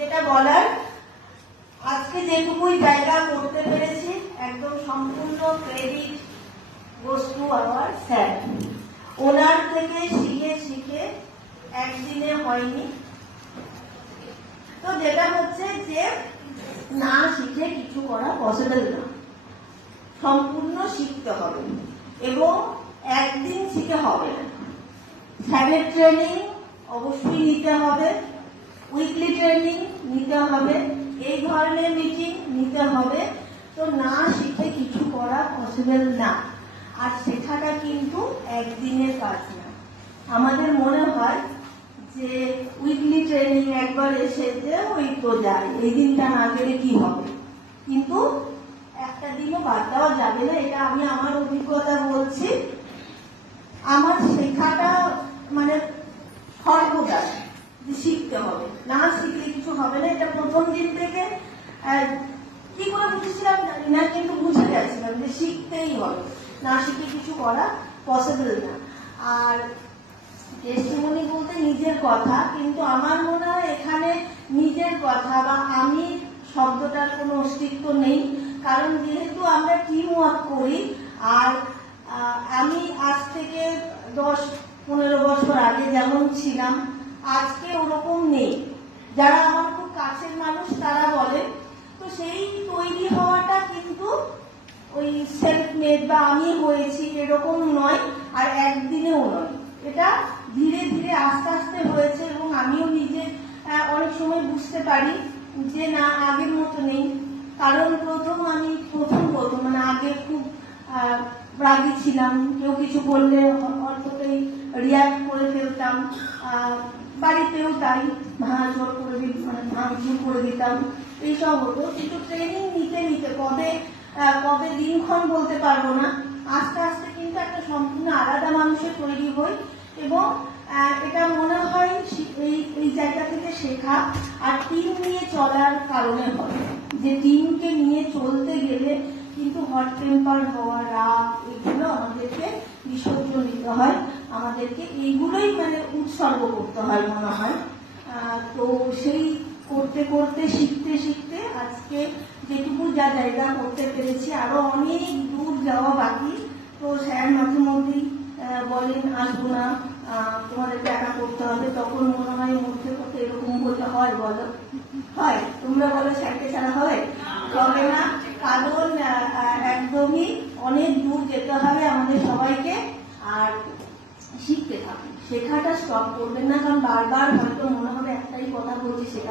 যেটা বলার, আজকে যেটুকুই জায়গা করতে পেরেছি একদম সম্পূর্ণ credit goes to our sir. ওনার থেকে শিখে শিখে একদিনে হয়নি। তো যেটা হচ্ছে যে না শিখে কিছু করা পসিবল না, সম্পূর্ণ শিখতে হবে এবং একদিন শিখে হবে না। স্যারের ট্রেনিং অবশ্যই নিতে হবে, উইকলি ট্রেনিং নিতে হবে, এই ধরনের মিটিং নিতে হবে। তো না শিখে কিছু করা পসিবল না। আর শেখাটা কিন্তু একদিনের কাজ না। আমাদের মনে হয় যে উইকলি ট্রেনিং একবার এসে যে ওই তো যায়, এই দিনটা না গেলে কি হবে, কিন্তু একটা দিনও বাদ দেওয়া যাবে না। এটা আমি আমার অভিজ্ঞতা বলছি। আমার শেখাটা মানে সর্বদা শিখতে হবে, না শিখলে কিছু হবে না। এটা প্রথম দিন থেকে কি করে বুঝেছিলাম জানি না, কিন্তু বুঝে গেছিলাম যে শিখতেই হবে, না শিখে কিছু করা পসিবল না। আর টেস্টিমনি বলতে নিজের কথা, কিন্তু আমার মনে হয় এখানে নিজের কথা বা আমি শব্দটার কোনো অস্তিত্ব নেই। কারণ যেহেতু আমরা টিম ওয়ার্ক করি, আর আমি আজ থেকে 10-15 বছর আগে যেমন ছিলাম আজকে ওরকম নেই। যারা আমার খুব কাছের মানুষ তারা বলে, তো সেই তৈরি হওয়াটা কিন্তু ওই সেলফ মেড বা আমি হয়েছি এরকম নয়, আর একদিনেও নয়। এটা ধীরে ধীরে আস্তে আস্তে হয়েছে এবং আমিও নিজে অনেক সময় বুঝতে পারি যে না, আগের মতো নেই। কারণ আমি প্রথম মানে আগে খুব রাগী ছিলাম, কেউ কিছু বললে অল্পতেই রিয়াক্ট করে ফেলতাম, বাড়িতেও তাই ভাঙাচোর করে দিতাম, এইসব হতো। কিন্তু ট্রেনিং নিতে নিতে কবে দিনক্ষণ বলতে পারবো না, আস্তে আস্তে কিন্তু একটা সম্পূর্ণ আলাদা মানুষের তৈরি হই। এবং এটা মনে হয় এই জায়গা থেকে শেখা আর টিম নিয়ে চলার কারণে হয়, যে টিমকে নিয়ে চলতে গেলে কিন্তু হট টেম্পার হওয়া, রাগ, এগুলো আমাদেরকে বিসর্জন দিতে হয়, আমাদেরকে এইগুলোই মানে উৎসর্গ করতে হয় মনে হয়। তো সেই করতে করতে শিখতে শিখতে আজকে যেটুকু যা জায়গা করতে পেরেছি, আরো অনেক দূর যাওয়া বাকি। তো স্যার মাঝে মধ্যেই বলেন আসবো না, তোমাদের টাকা করতে হবে, তখন মনে হয় মধ্যে করতে এরকম বলতে হয়, বলো হয়, তোমরা বলো স্যারকে ছাড়া হয় হবে না। কারণ একদমই অনেক দূর যেতে হবে আমাদের সবাইকে। আর শিখতে থাকুন, শেখাটা স্টপ করবেন না, কারণ বারবার হয়তো মনে হবে একটাই কথা বলছি শেখা